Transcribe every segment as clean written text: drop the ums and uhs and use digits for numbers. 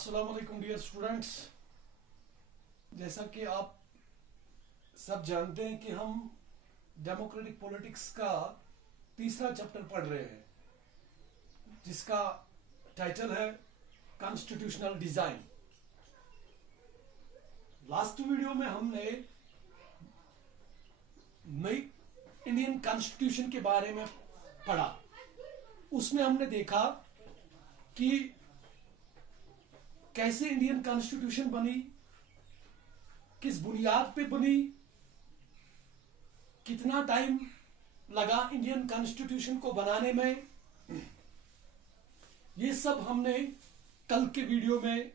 अस्सलाम वालेकुम dear students. जैसा कि आप सब जानते हैं कि हम डेमोक्रेटिक पॉलिटिक्स का तीसरा चैप्टर पढ़ रहे हैं, जिसका टाइटल है कॉन्स्टिट्यूशनल डिजाइन। लास्ट वीडियो में हमने नई इंडियन कॉन्स्टिट्यूशन के बारे में पढ़ा। उसमें हमने देखा कि कैसे इंडियन कॉन्स्टिट्यूशन बनी, किस बुनियाद पे बनी, कितना टाइम लगा इंडियन कॉन्स्टिट्यूशन को बनाने में। ये सब हमने कल के वीडियो में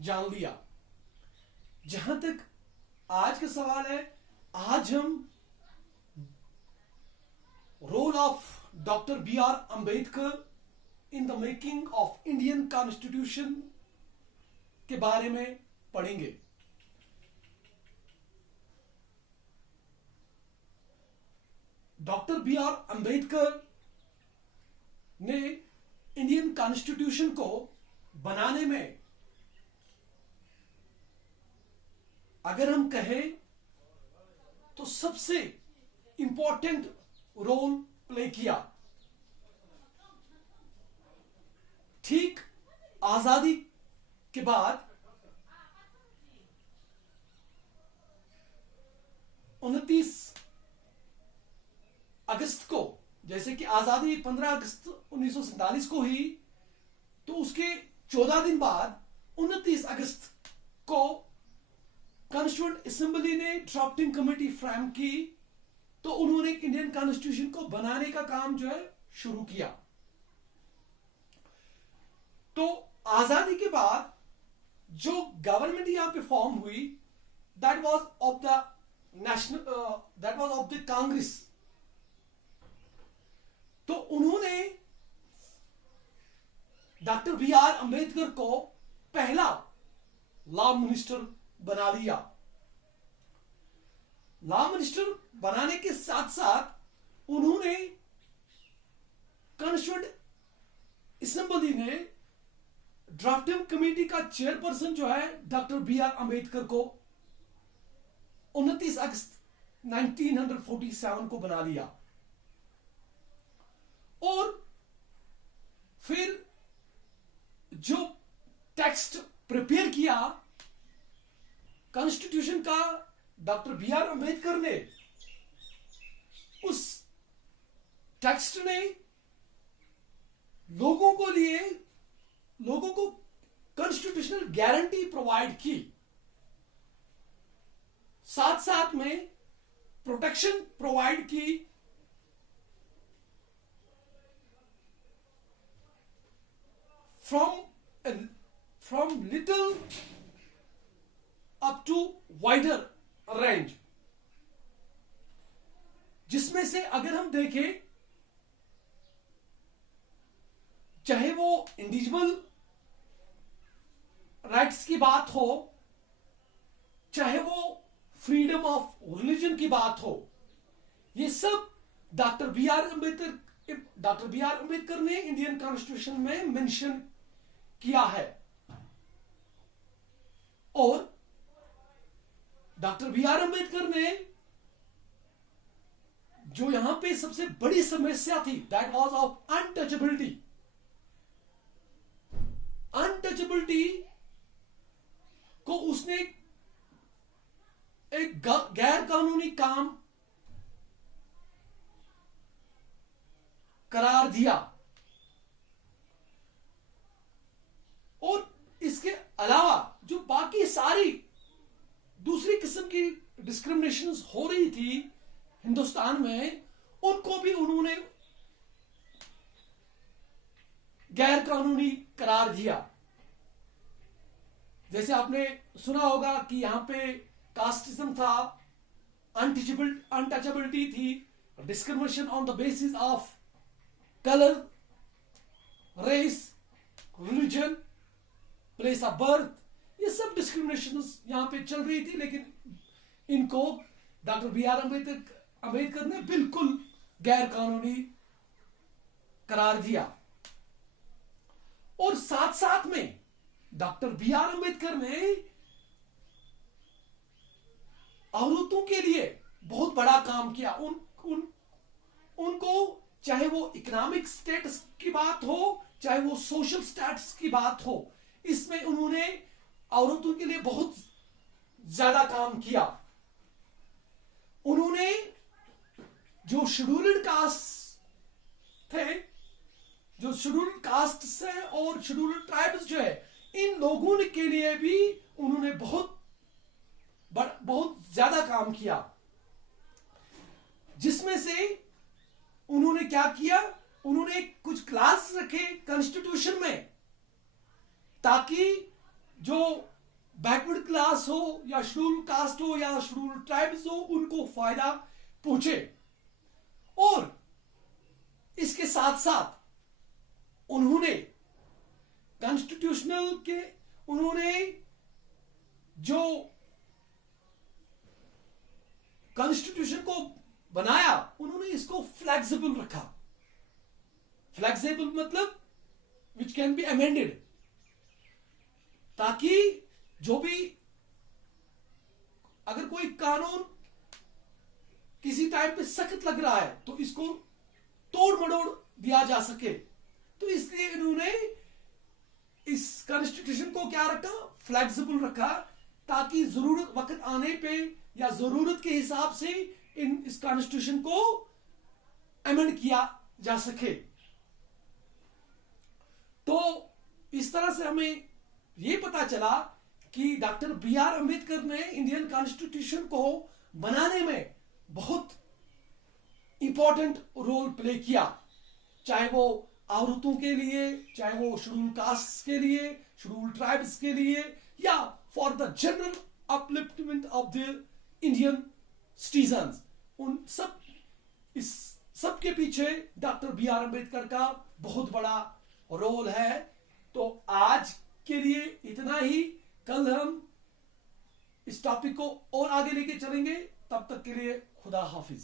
जान लिया। जहां तक आज का सवाल है, आज हम role of doctor B R Ambedkar in the making of Indian constitution के बारे में पढ़ेंगे। डॉक्टर बी आर अंबेडकर ने इंडियन कॉन्स्टिट्यूशन को बनाने में, अगर हम कहें तो सबसे इंपॉर्टेंट रोल प्ले किया। ठीक आजादी के बाद 29 अगस्त को, जैसे कि आजादी 15 अगस्त 1947 को हुई, तो उसके 14 दिन बाद 29 अगस्त को कॉन्स्टिट्यूएंट असेंबली ने ड्राफ्टिंग कमेटी फ्रेम की। तो उन्होंने इंडियन कॉन्स्टिट्यूशन को बनाने का काम जो है शुरू किया। तो आजादी के बाद जो गवर्नमेंट यहां पे फॉर्म हुई, that was of the national, that was of the Congress. तो उन्होंने डॉक्टर बी आर अंबेडकर को पहला लॉ मिनिस्टर बना दिया। लॉ मिनिस्टर बनाने के साथ साथ उन्होंने कॉन्स्टिट्यूएंट असेंबली ने ड्राफ्टिंग कमेटी का चेयरपर्सन जो है डॉक्टर बी आर अंबेडकर को 29 अगस्त 1947 को बना लिया। और फिर जो टेक्स्ट प्रिपेयर किया कॉन्स्टिट्यूशन का डॉक्टर बी आर अंबेडकर ने, उस टेक्स्ट ने लोगों को कॉन्स्टिट्यूशनल गारंटी प्रोवाइड की, साथ साथ में प्रोटेक्शन प्रोवाइड की। From little up to wider range, जिसमें से अगर हम देखें, चाहे वो इंडिविजुअल राइट्स की बात हो, चाहे वो फ्रीडम ऑफ रिलीजन की बात हो, ये सब डॉक्टर बी आर अंबेडकर ने इंडियन कॉन्स्टिट्यूशन में मेंशन किया है। और डॉक्टर बी आर अंबेडकर ने जो यहां पे सबसे बड़ी समस्या थी, that was of untouchability. Untouchability को उसने एक गैर कानूनी काम करार दिया। और इसके अलावा जो बाकी सारी दूसरी किस्म की डिस्क्रिमिनेशंस हो रही थी हिंदुस्तान में, उनको भी उन्होंने गैर कानूनी करार दिया। जैसे आपने सुना होगा कि यहां पे कास्टिज्म था, अनटचेबिलिटी थी, discrimination on the basis of colour, race, religion, place of birth, ये सब डिस्क्रिमिनेशन यहां पे चल रही थी। लेकिन इनको डॉक्टर बी आर अंबेडकर ने बिल्कुल गैर कानूनी करार दिया। और साथ साथ में डॉक्टर बी आर अम्बेडकर ने औरतों के लिए बहुत बड़ा काम किया। उनको चाहे वो इकोनॉमिक स्टेटस की बात हो, चाहे वो सोशल स्टेटस की बात हो, इसमें उन्होंने औरतों के लिए बहुत ज्यादा काम किया। उन्होंने जो शेड्यूल्ड कास्ट थे, जो शेड्यूल्ड कास्ट है और शेड्यूल्ड ट्राइब्स जो है, इन लोगों के लिए भी उन्होंने बहुत ज्यादा काम किया। जिसमें से उन्होंने क्या किया, उन्होंने कुछ क्लास रखे कॉन्स्टिट्यूशन में, ताकि जो बैकवर्ड क्लास हो या शेड्यूल कास्ट हो या शेड्यूल ट्राइब्स हो, उनको फायदा पहुंचे। और इसके साथ साथ उन्होंने कॉन्स्टिट्यूशनल के, उन्होंने जो कॉन्स्टिट्यूशन को बनाया, उन्होंने इसको फ्लेक्सिबल रखा। फ्लेक्सिबल मतलब विच कैन बी अमेंडेड, ताकि जो भी अगर कोई कानून किसी टाइम पे सख्त लग रहा है तो इसको तोड़ मड़ोड़ दिया जा सके। तो इसलिए इन्होंने इस कॉन्स्टिट्यूशन को क्या रखा, फ्लेक्सिबल रखा, ताकि जरूरत वक्त आने पे या जरूरत के हिसाब से इस कॉन्स्टिट्यूशन को अमेंड किया जा सके। तो इस तरह से हमें यह पता चला कि डॉक्टर बी आर अम्बेडकर ने इंडियन कॉन्स्टिट्यूशन को बनाने में बहुत इंपॉर्टेंट रोल प्ले किया, चाहे वो औरतों के लिए, चाहे वो शेड्यूल कास्ट के लिए, शेड्यूल ट्राइब्स के लिए, या for the general upliftment of the Indian citizens. उन सब, इस सब के पीछे डॉक्टर बी आर अम्बेडकर का बहुत बड़ा रोल है। तो आज के लिए इतना ही। कल हम इस टॉपिक को और आगे लेके चलेंगे। तब तक के लिए खुदा हाफिज।